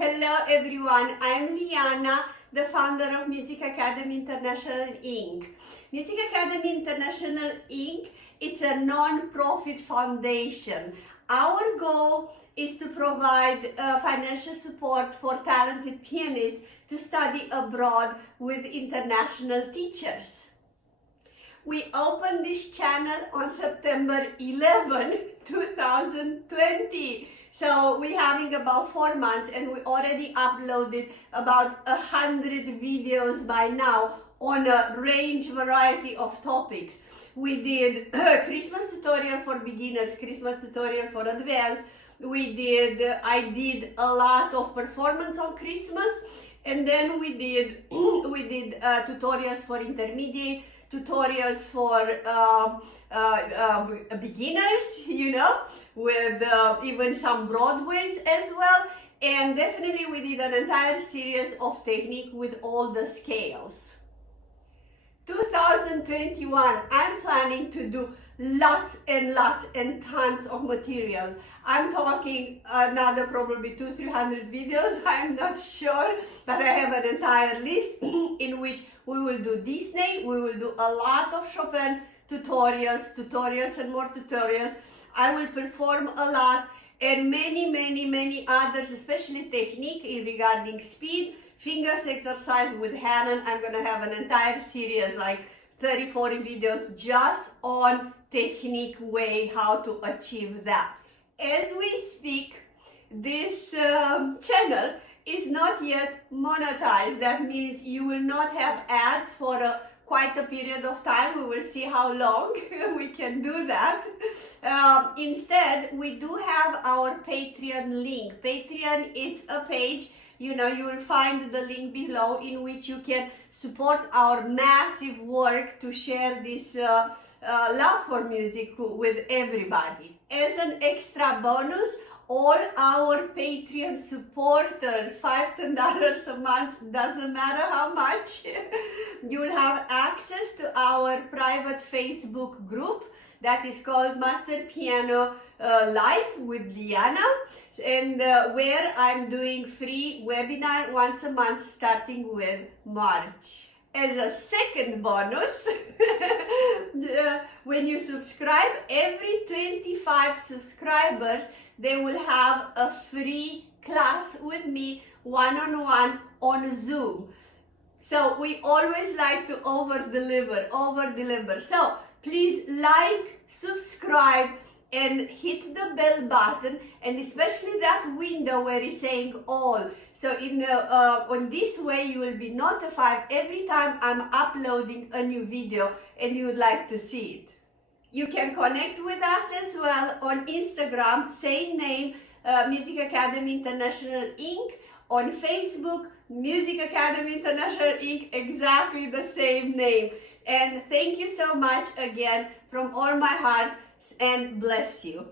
Hello everyone, I'm Liana, the founder of Music Academy International Inc. Music Academy International Inc. It's a non-profit foundation. Our goal is to provide financial support for talented pianists to study abroad with international teachers. We opened this channel on September 11, 2020. So we're having about 4 months and we already uploaded about 100 videos by now on a variety of topics. We did Christmas tutorial for beginners, Christmas tutorial for advanced. I did a lot of performance on Christmas, and then we did tutorials for intermediate, tutorials for beginners, with even some Broadways as well. And definitely we did an entire series of technique with all the scales. 2021, I'm planning to do lots and tons of materials. I'm talking another probably 200-300 videos, I'm not sure, but I have an entire list in which we will do Disney, we will do a lot of Chopin tutorials and more tutorials. I will perform a lot, and many others, especially technique regarding speed, fingers exercise with Hanon. I'm gonna have an entire series, like 30-40 videos just on technique way, how to achieve that. As we speak, this channel is not yet monetized. That means you will not have ads for quite a period of time. We will see how long we can do that. Instead, we do have our Patreon link. Patreon, it's a page, you will find the link below in which you can support our massive work to share this love for music with everybody. As an extra bonus, all our Patreon supporters, $5-10 a month, doesn't matter how much, you'll have access to our private Facebook group that is called Master Piano Live with Liana, and where I'm doing free webinar once a month starting with March. As a second bonus, when you subscribe, every 25 subscribers, they will have a free class with me one-on-one on Zoom. So we always like to over-deliver. So please like, subscribe, and hit the bell button, and especially that window where it's saying all. So on this way you will be notified every time I'm uploading a new video and you would like to see it. You can connect with us as well on Instagram, same name, Music Academy International Inc. On Facebook, Music Academy International Inc., exactly the same name. And thank you so much again from all my heart, and bless you.